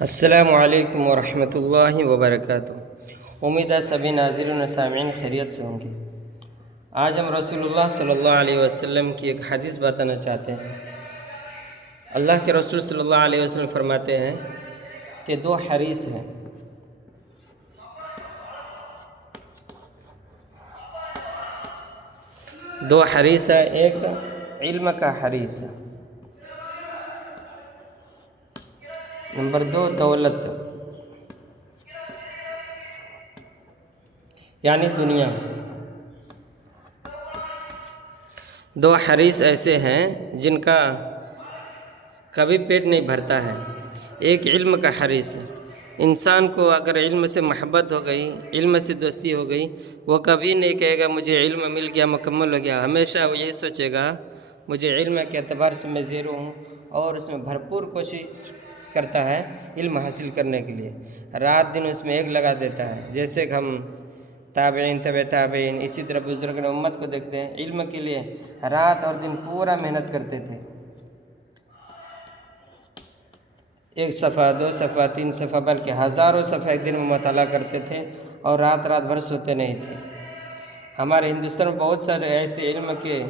السلام علیکم ورحمۃ اللہ وبرکاتہ۔ امید ہے سبھی ناظرین و سامعین خیریت سے ہوں گے۔ آج ہم رسول اللہ صلی اللہ علیہ وسلم کی ایک حدیث بتانا چاہتے ہیں۔ اللہ کے رسول صلی اللہ علیہ وسلم فرماتے ہیں کہ دو حریث ہیں، دو حریث ہے، ایک علم کا حریث ہے، نمبر دو دولت یعنی دنیا۔ دو حریث ایسے ہیں جن کا کبھی پیٹ نہیں بھرتا ہے۔ ایک علم کا حریث ہے، انسان کو اگر علم سے محبت ہو گئی، علم سے دوستی ہو گئی، وہ کبھی نہیں کہے گا مجھے علم مل گیا، مکمل ہو گیا۔ ہمیشہ وہ یہی سوچے گا مجھے علم کے اعتبار سے میں زیرو ہوں، اور اس میں بھرپور کوشش کرتا ہے علم حاصل کرنے کے لیے، رات دن اس میں ایک لگا دیتا ہے۔ جیسے کہ ہم تابعین، طبع تابعین، اسی طرح بزرگ امت کو دیکھتے ہیں، علم کے لیے رات اور دن پورا محنت کرتے تھے۔ ایک صفحہ، دو صفحہ، تین صفحہ، بلکہ ہزاروں صفحہ ایک دن میں مطالعہ کرتے تھے، اور رات رات بھر سوتے نہیں تھے۔ ہمارے ہندوستان میں بہت سارے ایسے علم کے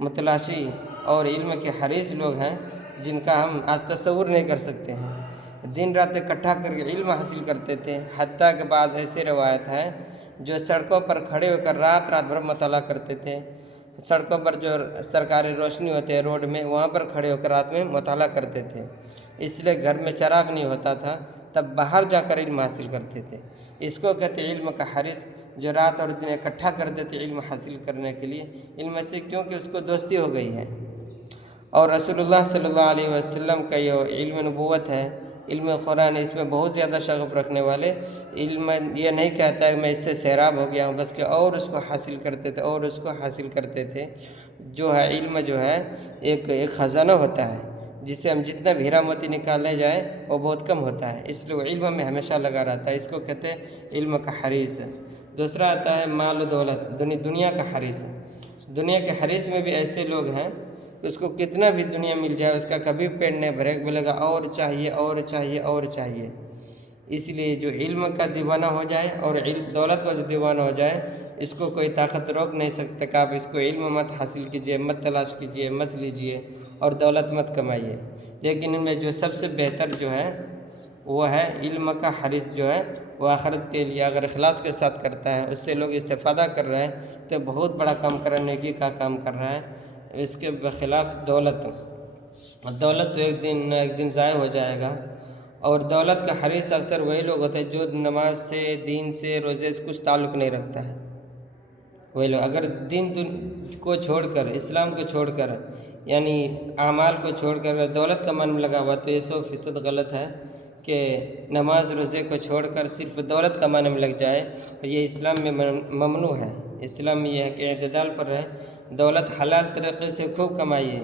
متلاشی اور علم کے حریث لوگ ہیں جن کا ہم آج تصور نہیں کر سکتے ہیں۔ دن رات اکٹھا کر کے علم حاصل کرتے تھے، حتیٰ کہ بعض ایسی روایت ہے جو سڑکوں پر کھڑے ہو کر رات رات بھر مطالعہ کرتے تھے۔ سڑکوں پر جو سرکاری روشنی ہوتی ہے روڈ میں، وہاں پر کھڑے ہو کر رات میں مطالعہ کرتے تھے، اس لیے گھر میں چراغ نہیں ہوتا تھا، تب باہر جا کر علم حاصل کرتے تھے۔ اس کو کہتے ہیں علم کا حریث، جو رات اور دن اکٹھا کر دیتے علم حاصل کرنے کے لیے، علم سے، کیونکہ اس کو دوستی ہو گئی ہے۔ اور رسول اللہ صلی اللہ علیہ وسلم کا یہ علم نبوت ہے، علم قرآن، اس میں بہت زیادہ شغف رکھنے والے، علم یہ نہیں کہتا ہے کہ میں اس سے سیراب ہو گیا ہوں، بس کہ اور اس کو حاصل کرتے تھے، اور اس کو حاصل کرتے تھے۔ جو ہے علم جو ہے ایک خزانہ ہوتا ہے، جس سے ہم جتنا بھی ہیرا موتی نکالے جائیں وہ بہت کم ہوتا ہے، اس لیے علم میں ہمیشہ لگا رہتا ہے۔ اس کو کہتے ہیں علم کا حریث۔ دوسرا آتا ہے مال و دولت، دنیا کا حریث۔ دنیا کے حریث میں بھی ایسے لوگ ہیں، اس کو کتنا بھی دنیا مل جائے اس کا کبھی پیٹ نہیں بھرے، بولے گا اور چاہیے، اور چاہیے، اور چاہیے۔ اس لیے جو علم کا دیوانہ ہو جائے اور دولت کا جو دیوانہ ہو جائے، اس کو کوئی طاقت روک نہیں سکتے کہ آپ اس کو علم مت حاصل کیجیے، مت تلاش کیجیے، مت لیجیے، اور دولت مت کمائیے۔ لیکن ان میں جو سب سے بہتر جو ہے وہ ہے علم کا حریث، جو ہے وہ آخرت کے لیے اگر اخلاص کے ساتھ کرتا ہے، اس سے لوگ استفادہ کر رہے ہیں تو بہت بڑا کام کر رہا ہے، نیکی کا کام کر رہا ہے۔ اس کے بخلاف دولت تو ایک دن ضائع ہو جائے گا۔ اور دولت کا حریث اکثر وہی لوگ ہوتے ہیں جو نماز سے، دین سے، روزے سے کچھ تعلق نہیں رکھتا ہے۔ وہی لوگ اگر دین کو چھوڑ کر، اسلام کو چھوڑ کر، یعنی اعمال کو چھوڑ کر دولت کمانے میں لگا ہوا، تو یہ 100% غلط ہے کہ نماز روزے کو چھوڑ کر صرف دولت کمانے میں لگ جائے۔ یہ اسلام میں ممنوع ہے۔ اسلام میں یہ ہے کہ اعتدال پر رہے، دولت حلال طریقے سے خوب کمائیے،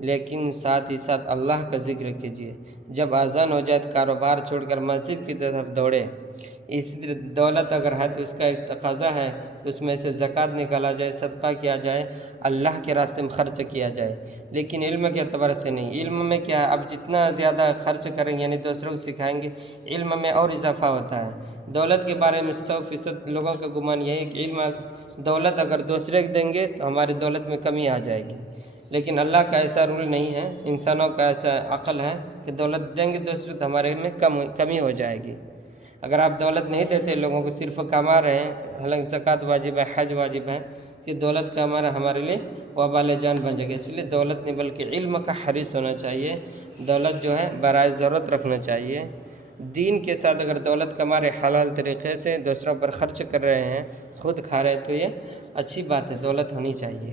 لیکن ساتھ ہی ساتھ اللہ کا ذکر کیجیے۔ جب اذان ہو جائے تو کاروبار چھوڑ کر مسجد کی طرف دوڑے۔ اسی طرح دولت اگر ہے تو اس کا ایک تقاضا ہے، اس میں سے زکوٰۃ نکالا جائے، صدقہ کیا جائے، اللہ کے راستے میں خرچ کیا جائے، لیکن علم کے اعتبار سے نہیں۔ علم میں کیا ہے، اب جتنا زیادہ خرچ کریں گے، یعنی دوسروں کو سکھائیں گے، علم میں اور اضافہ ہوتا ہے۔ دولت کے بارے میں 100% لوگوں کا گمان یہ ہے کہ دولت اگر دوسرے کو دیں گے تو ہماری دولت میں کمی آ جائے گی، لیکن اللہ کا ایسا رول نہیں ہے، انسانوں کا ایسا عقل ہے کہ دولت دیں گے دوسرے تو ہمارے میں کمی ہو جائے گی۔ اگر آپ دولت نہیں دیتے لوگوں کو، صرف کما رہے ہیں، حالانکہ زکوٰۃ واجب ہے، حج واجب ہے، کہ دولت کا ہمارے لیے وبال جان بن جائے گا۔ اس لیے دولت نہیں بلکہ علم کا حریص ہونا چاہیے۔ دولت جو ہے برائے ضرورت رکھنا چاہیے۔ دین کے ساتھ اگر دولت کما رہے حلال طریقے سے، دوسروں پر خرچ کر رہے ہیں، خود کھا رہے ہیں، تو یہ اچھی بات ہے، دولت ہونی چاہیے۔